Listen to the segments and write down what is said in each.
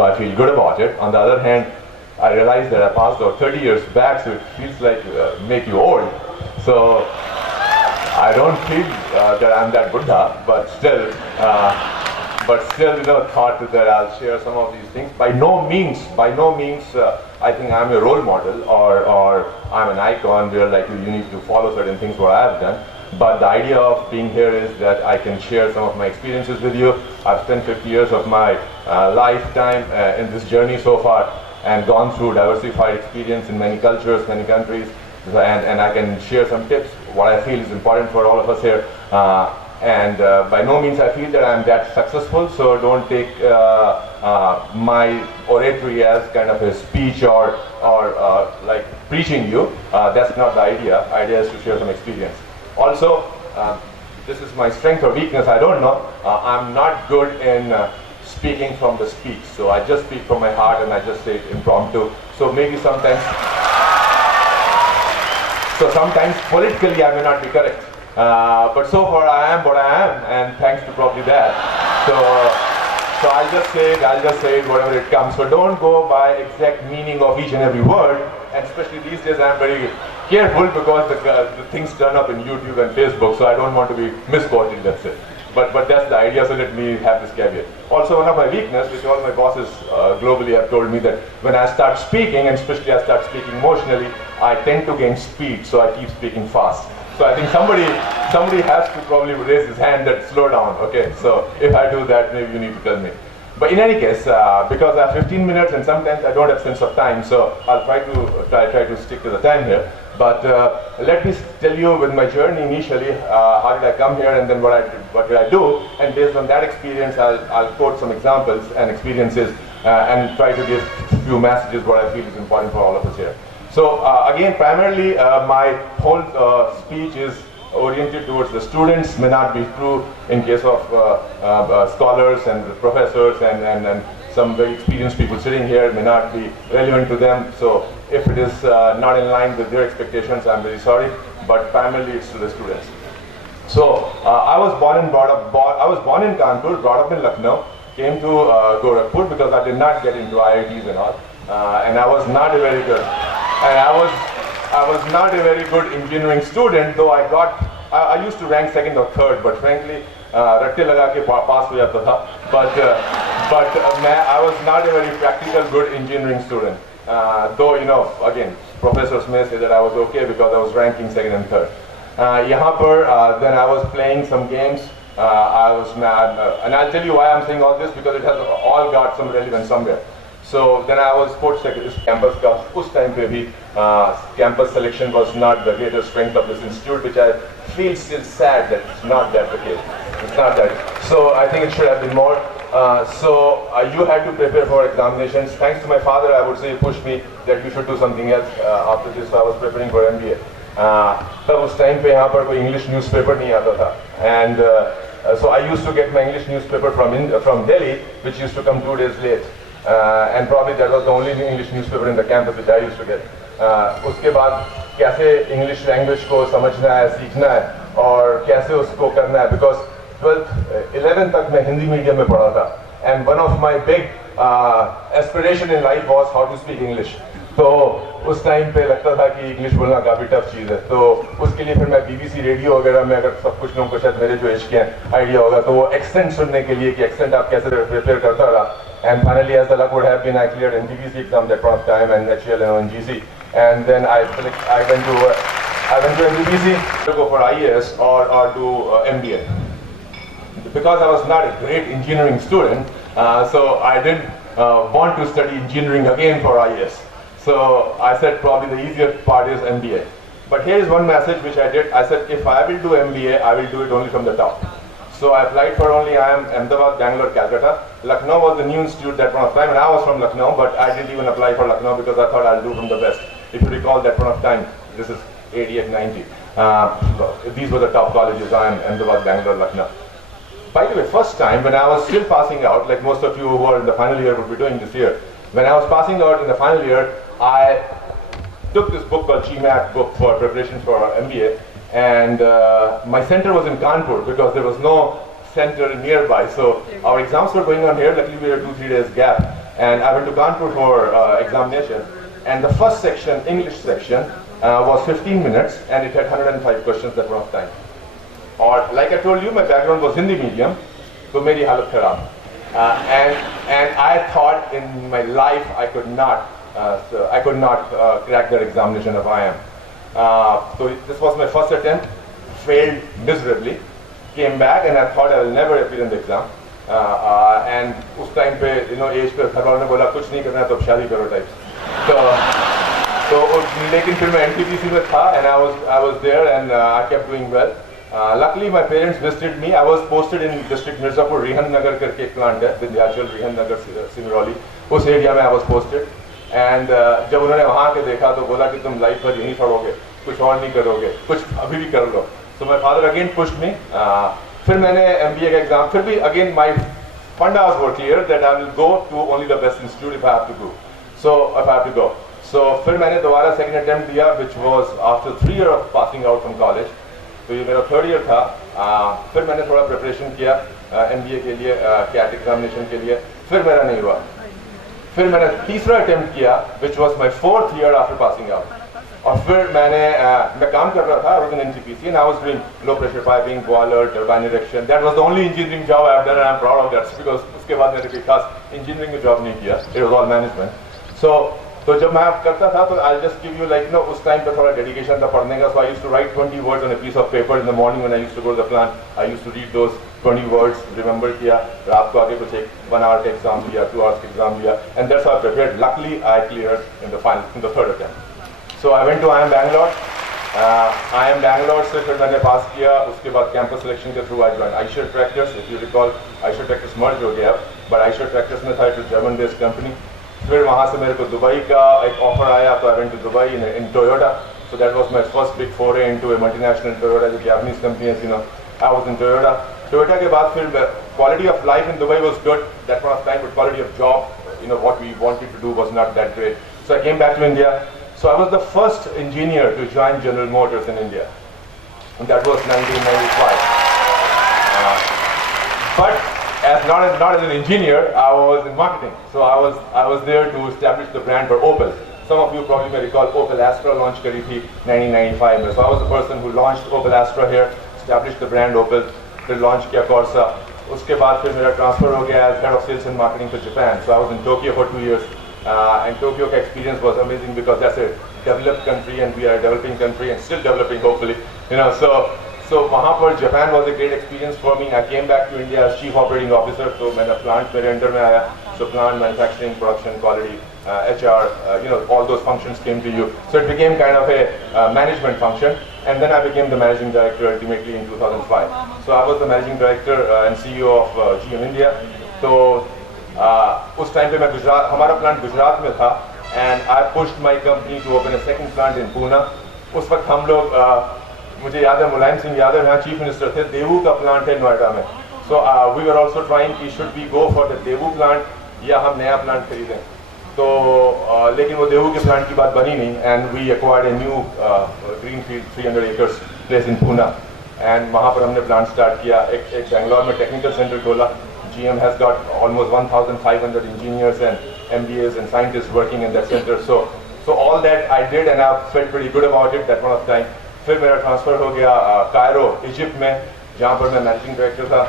I feel good about it. On the other hand, I realize that I passed out 30 years back, so it feels like make you old. So I don't feel that I'm that Buddha, but still, thought that I'll share some of these things. By no means, I think I'm a role model or I'm an icon where like you need to follow certain things what I've done. But the idea of being here is that I can share some of my experiences with you. I've spent 50 years of my lifetime in this journey so far and gone through diversified experience in many cultures, many countries, and I can share some tips, what I feel is important for all of us here. By no means I feel that I'm that successful, so don't take my oratory as kind of a speech or like preaching you. That's not the idea. The idea is to share some experience. Also, this is my strength or weakness, I don't know. I'm not good in speaking from the speech, so I just speak from my heart and I just say it impromptu. So maybe sometimes politically I may not be correct, but so far I am what I am, and thanks to probably that. So I'll just say it whatever it comes. So don't go by exact meaning of each and every word, and especially these days I'm very careful because the things turn up in YouTube and Facebook, so I don't want to be misquoted, that's it. But that's the idea, so let me have this caveat. Also, one of my weaknesses, which all my bosses globally have told me, that when I start speaking, and especially I start speaking emotionally, I tend to gain speed, so I keep speaking fast. So I think somebody has to probably raise his hand that slow down, okay? So if I do that, maybe you need to tell me. But in any case, because I have 15 minutes and sometimes I don't have sense of time, so I'll try to stick to the time here. But let me tell you with my journey initially, how did I come here and then what did I do, and based on that experience I'll quote some examples and experiences and try to give a few messages what I feel is important for all of us here. So again, primarily my whole speech is oriented towards the students, may not be true in case of scholars and professors and some very experienced people sitting here, may not be relevant to them. So if it is not in line with their expectations, I'm very sorry, but primarily it's to the students. So I was born in Kanpur, brought up in Lucknow, came to Gorakhpur because I did not get into IITs and all, and I was not a very good, engineering student, though I used to rank second or third, but frankly, ratte laga ke pass ho jata tha. But I was not a very practical, good engineering student. Though, you know, again, professors may say that I was okay because I was ranking second and third. Yahan par, then I was playing some games. And I'll tell you why I'm saying all this, because it has all got some relevance somewhere. So then I was sports secretary campus ka. Us time pe bhi campus selection was not the greatest strength of this institute, which I feel still sad that it's not that the case. It's not that. So I think it should have been more. You had to prepare for examinations. Thanks to my father, I would say, he pushed me that you should do something else after this. So I was preparing for MBA. तब उस time पे यहाँ पर कोई English newspaper नहीं आता था, and so I used to get my English newspaper from Delhi, which used to come 2 days late. And probably that was the only English newspaper in the campus which I used to get. उसके बाद कैसे English language को समझना है, सीखना है और कैसे उसको करना है, because 11th तक मैं हिंदी मीडियम में पढ़ा था, and one of my big aspiration in life was how to speak English. तो उस टाइम पे लगता था कि इंग्लिश बोलना काफ़ी टफ चीज़ है, तो उसके लिए फिर मैं BBC रेडियो वगैरह में, अगर सब कुछ लोगों को शायद मेरे जो एज के हैं आइडिया होगा, तो वो एक्सेंट सुनने के लिए कि एक्सेंट आप कैसे प्रिपेयर करता रहा. And finally, as the luck would have been, I cleared NTPC exam that point of time and HL and ONGC, and then I went to NTPC to go for IAS or do MBA. Because I was not a great engineering student, so I didn't want to study engineering again for IAS. So I said probably the easier part is MBA. But here is one message which I did. I said if I will do MBA, I will do it only from the top. So I applied for only IIM, Ahmedabad, Bangalore, Calcutta. Lucknow was the new institute that point of time, and I was from Lucknow, but I didn't even apply for Lucknow because I thought I'll do from the best. If you recall that point of time, this is 88, 90. These were the top colleges, IIM, Ahmedabad, Bangalore, Lucknow. By the way, first time when I was still passing out, like most of you who are in the final year would be doing this year, when I was passing out in the final year, I took this book called GMAT book for preparation for MBA, and my center was in Kanpur because there was no center nearby. So our exams were going on here. Luckily we had a 2-3 days gap. and I went to Kanpur for examination. And the first section, English section, was 15 minutes, and it had 105 questions that were of time. Or like I told you, my background was Hindi medium, so meri halat kharab. And I thought in my life I could not crack that examination of IIM. So this was my first attempt, failed miserably, came back, and I thought I will never appear in the exam. And उस time पे age पे घर वालों ने बोला कुछ नहीं करना तो अब शादी करो type. So लेकिन फिर मैं NTPC में था, and I was there, and I kept doing well. Luckily my parents visited me. I was posted in district Mirzapur, Rihan Nagar करके एक plant है, विंध्याचल Rihan Nagar Simroli, उस area में I was posted. And जब उन्होंने वहाँ के देखा तो बोला कि तुम लाइफ भर यहीं पढ़ोगे, कुछ और नहीं करोगे, कुछ अभी भी कर लो. So my father again pushed me. फिर मैंने MBA का एग्जाम, फिर भी again my fundas were clear that I will go to only the best institute if I have to go. So फिर मैंने दोबारा second attempt दिया, which was after 3 years of passing out from college. तो ये मेरा third year था. फिर मैंने थोड़ा preparation किया MBA के लिए, CAT examination के लिए. फिर मेरा नहीं हुआ. फिर मैंने तीसरा attempt किया, which was my 4th year after passing out. और फिर मैं काम कर रहा था, I was in NTPC, and I was doing low pressure piping, boiler, turbine erection. That was the only engineering job I have done, and I'm proud of that, because उसके बाद मैंने कोई खास engineering में job नहीं किया. It was all management. तो जब मैं करता था तो I'll just give you like उस time पे थोड़ा dedication था पढ़ने का. So I used to write 20 words on a piece of paper in the morning when I used to go to the plant. I used to read those 20 words, remember किया, रात को आके कुछ 1 hour का exam लिया, 2 hours का exam लिया, and that's how I prepared. Luckily I cleared in the third attempt. So I went to IIM Bangalore. IIM Bangalore से फिर मैंने पास किया. उसके बाद campus selection के through I joined Eicher Tractors. If you recall, Eicher Tractors merge हो गया, but Eicher Tractors में था, it was German-based company. फिर वहाँ से मेरे को दुबई का एक ऑफर आया, तो I went to Dubai in Toyota. So that was my first big foray into a multinational Toyota, जो Japanese company है, I was in Toyota. Toyota के बाद फिर quality of life in Dubai was good that point of time, but quality of job, what we wanted to do was not that great. So I came back to India. So I was the first engineer to join General Motors in India, and that was 1995. But not as an engineer, I was in marketing. So I was there to establish the brand for Opel. Some of you probably may recall Opel Astra launch करी थी 1995 में. So I was the person who launched Opel Astra here, established the brand Opel, फिर launch किया Corsa. उसके बाद फिर मेरा transfer हो गया as head of sales and marketing to Japan. So I was in Tokyo for 2 years. And Tokyo ka experience was amazing because that's a developed country and we are a developing country and still developing hopefully. So वहाँ पर Japan was a great experience for me. I came back to India as chief operating officer. So मेरा plant मेरे under में आया. So plant, manufacturing, production, quality, HR, all those functions came to you. So it became kind of a management function. And then I became the managing director ultimately in 2005. So I was the managing director and CEO of GM India. So उस time पे मैं गुजरात, हमारा plant Gujarat में था, and I pushed my company to open a second plant in Pune. उस वक्त हम लोग मुझे याद है मुलायम सिंह यादव यहाँ चीफ मिनिस्टर थे, देवू का प्लांट है नोएडा में. So we were also trying कि should we go for the Daewoo plant या हम नया प्लांट खरीदें. तो लेकिन वो देवू के प्लांट की बात बनी नहीं, and we acquired a new greenfield 300 acres place in Pune, and वहाँ पर हमने प्लांट स्टार्ट किया. एक बेंगलोर में टेक्निकल सेंटर खोला. GM has got almost 1,500 engineers and MBAs and scientists working in that center. So all that I did, and I felt pretty good about it that point of time. फिर मेरा transfer हो गया Cairo Egypt में, जहाँ पर मैं managing director था.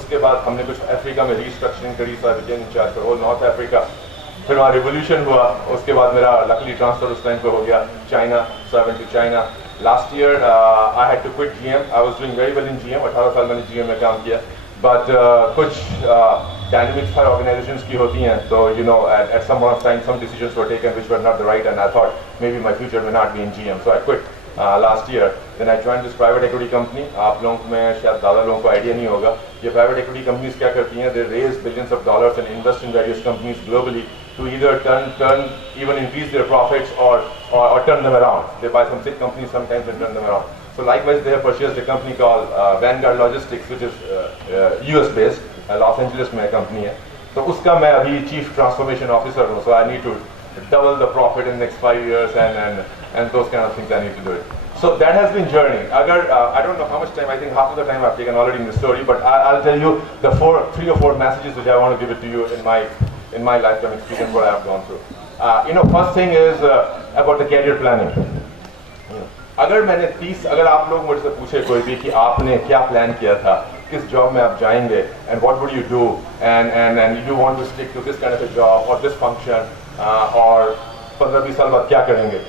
उसके बाद हमने कुछ अफ्रीका में रीस्ट्रक्चरिंग करी, so I became in charge for whole North Africa. फिर वहाँ रिवोल्यूशन हुआ. उसके बाद मेरा लकली ट्रांसफ़र उस टाइम पे हो गया China. So I went to China. Last year I had to quit GM. I was doing very well in GM. 18 साल मैंने GM में काम किया. But कुछ dynamics हर organizations की होती हैं, तो at some point of time some decisions were taken which were not the right, and I thought maybe my future may not be in GM. So I quit last year. Then I joined this private equity company. आप लोगों में शायद ज़्यादा लोगों को idea नहीं होगा. ये private equity companies क्या करती हैं? They raise billions of dollars and invest in various companies globally to either turn even increase their profits or turn them around. They buy some sick companies sometimes and turn them around. So likewise, they have purchased a company called Vanguard Logistics, which is US based, Los Angeles में company है. तो उसका मैं अभी chief transformation officer हूँ. So I need to double the profit in the next 5 years and those kind of things I need to do it. So that has been journey. Agar I don't know how much time. I think half of the time I've taken already in the story, but I'll tell you the 3 or 4 messages which I want to give it to you in my lifetime experience what I have gone through. First thing is about the career planning. अगर मैंने 30 अगर आप लोग मुझसे पूछे कोई भी कि आपने क्या प्लान किया था, किस जॉब में आप जाएंगे, and what would you do, and you want to stick to this kind of a job or this function, और 15-20 साल बाद क्या करेंगे,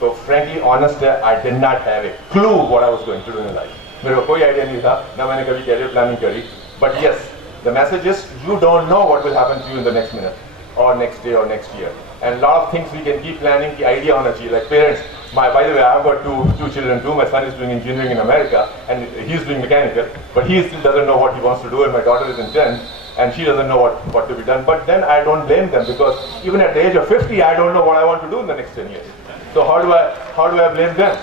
तो frankly honest है, I did not have a clue what I was going to do in life. मेरे को कोई आइडिया नहीं था, ना मैंने कभी कैरियर प्लानिंग करी. But yes, the message is you don't know what will happen to you in the next minute or next day or next year, and a lot of things we can keep planning. की idea होना चाहिए. Like parents, by the way, I've got two children too. My son is doing engineering in America and he's doing mechanical, but he still doesn't know what he wants to do, and my daughter is in 10th and she doesn't know what to be done. But then I don't blame them, because even at the age of 50 I don't know what I want to do in the next 10 years. So how do I blame them?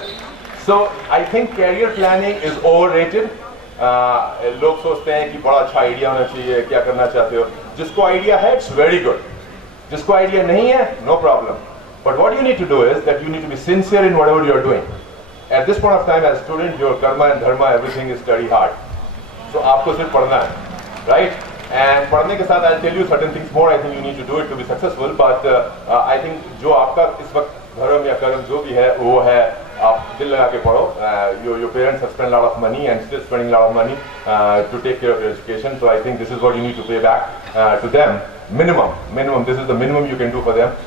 So I think career planning is overrated. लोग सोचते हैं कि बड़ा अच्छा idea होना चाहिए, क्या करना चाहते हो. जिसको आइडिया है इट्स वेरी गुड, जिसको आइडिया नहीं है no problem. But what you need to do is that you need to be sincere in whatever you are doing. At this point of time as a student, your karma and dharma, everything is study hard. So आपको सिर्फ पढ़ना है, right? And पढ़ने के साथ I'll tell you certain things more. I think you need to do it to be successful. But I think जो आपका इस वक्त धर्म या कर्म जो भी है वो है आप दिल लगा के पढ़ो. Your parents have spent a lot of money and still spending a lot of money to take care of your education. So I think this is what you need to pay back to them. Minimum. This is the minimum you can do for them.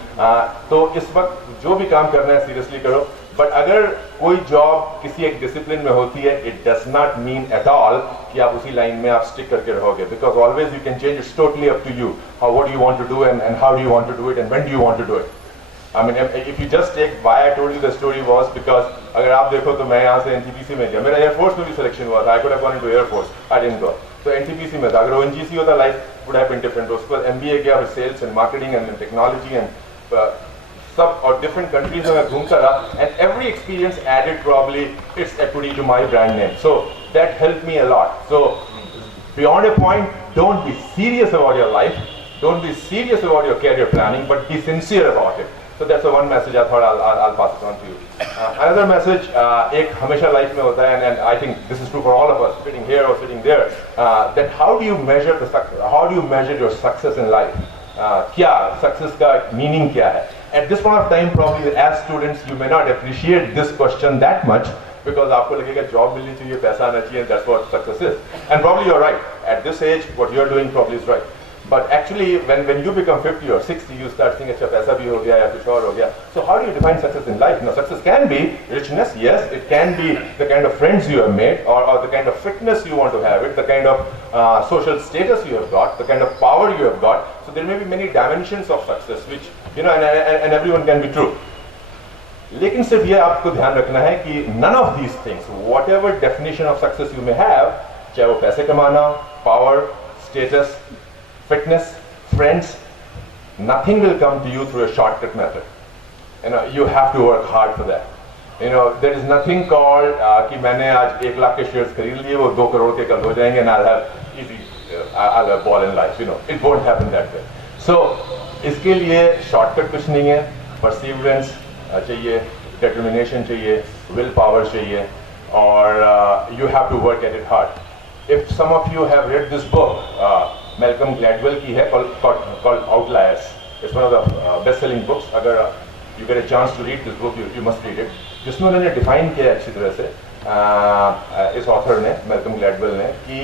तो इस वक्त जो भी काम करना है seriously करो. But अगर कोई जॉब किसी एक डिसिप्लिन में होती है, it does not mean at all कि आप उसी लाइन में आप स्टिक करके रहोगे, because always you can change. It's totally up to you how what you want to do and how do you want to do it and when do you want to do it. I mean, if you just take why I told you the story was because अगर आप देखो तो मैं यहाँ से NTPC में गया, मेरा एयरफोर्स में भी सिलेक्शन हुआ था. I could have gone into Air Force, I didn't go. तो NTPC में था. अगर ONGC होता life would have been different. उसके बाद MBA गया और sales and marketing and technology and सब और डिफरेंट कंट्रीज में मैं घूमता रहा. And every experience added probably it's equity to my brand name. So that helped me a lot. So beyond a point, don't be serious about your life, don't be serious about your career planning, but be sincere about it. So that's the one message I thought I'll pass it on to you. Another message, एक हमेशा life में होता है, and I think this is true for all of us, sitting here or sitting there, that how do you measure the success? How do you measure your success in life? क्या success का meaning क्या है? At this point of time, probably as students, you may not appreciate this question that much, because आपको लगेगा job मिलनी चाहिए, पैसा आना चाहिए, that's what success is. And probably you're right. At this age, what you're doing probably is right. But actually, when you become 50 or 60, you start thinking, अच्छा पैसा भी हो गया या कुछ और हो गया. So how do you define success in life? Now, success can be richness, yes. It can be the kind of friends you have made, or the kind of fitness you want to have it, the kind of social status you have got, the kind of power you have got. So there may be many dimensions of success, which and everyone can be true. लेकिन सिर्फ ये आपको ध्यान रखना है कि none of these things, whatever definition of success you may have, चाहे वो पैसे कमाना, power, status, fitness, friends, nothing will come to you through a shortcut method. You have to work hard for that. There is nothing called कि मैंने आज 1 लाख के shares खरीद लिए, वो 2 करोड़ के कल हो जाएंगे, and I'll have ball in life. It won't happen that way. So इसके लिए shortcut कुछ नहीं है. Perseverance चाहिए, determination चाहिए, will power चाहिए, और you have to work at it hard. If some of you have read this book, Malcolm Gladwell की है, called Outliers. It's one of the best-selling books. अगर you get a chance to read this book, you must read it. जिसमें उन्होंने define किया अच्छी तरह से, इस author ने, Malcolm Gladwell ने, कि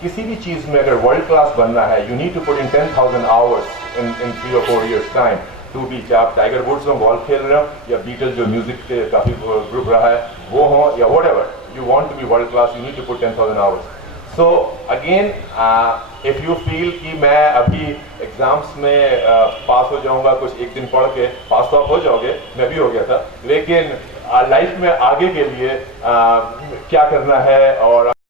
किसी भी चीज़ में अगर world class बनना है, you need to put in 10,000 hours in 3 or 4 years time to be. चाहे आप टाइगर वुड्स में गोल्फ खेल रहे हो, या बीटल जो म्यूजिक के काफ़ी ग्रुप रहा है वो हो, या whatever, you want to be world class, you need to put 10,000 hours. So again, if you feel कि मैं अभी एग्जाम्स में पास हो जाऊंगा, कुछ एक दिन पढ़ के पास तो आप हो जाओगे, मैं भी हो गया था, लेकिन लाइफ में आगे के लिए क्या करना है और